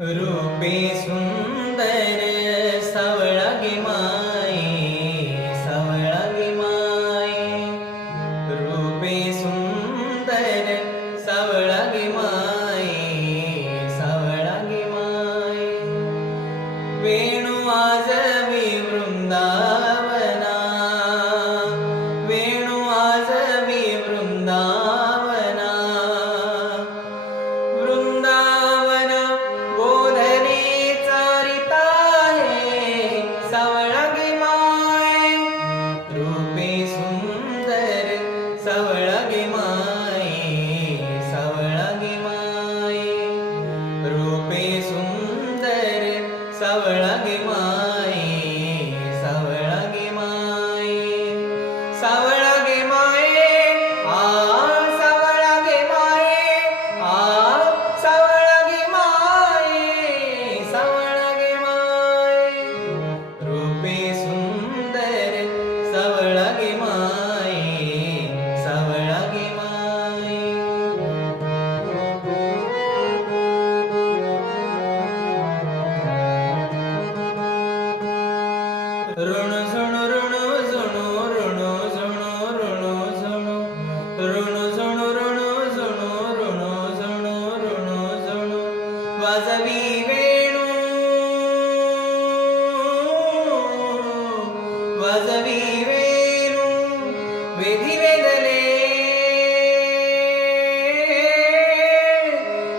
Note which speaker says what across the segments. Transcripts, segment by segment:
Speaker 1: रूपे सुंदर सवळगे माय सवळगे माय रूपे सुंदर सवळगे माय सवळगे my way ಸವಳ வெதிவெதலே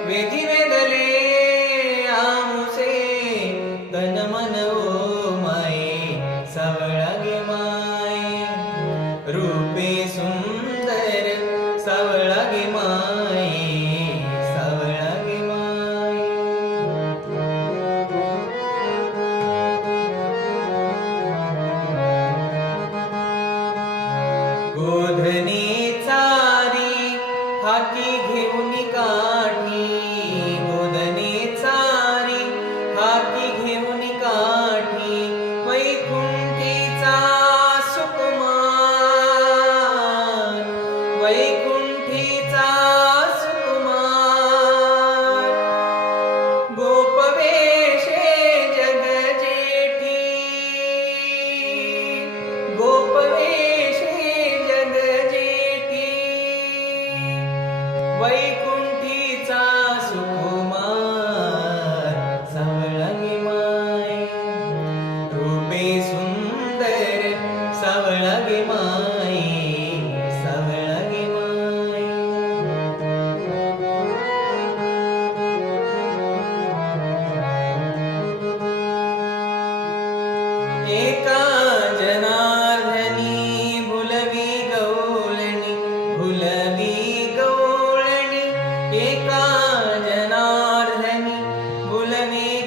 Speaker 1: வெதிவெதலே ஆமுசே தனமனவோ மாயே சவளகே மாயே RuPay சு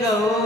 Speaker 1: go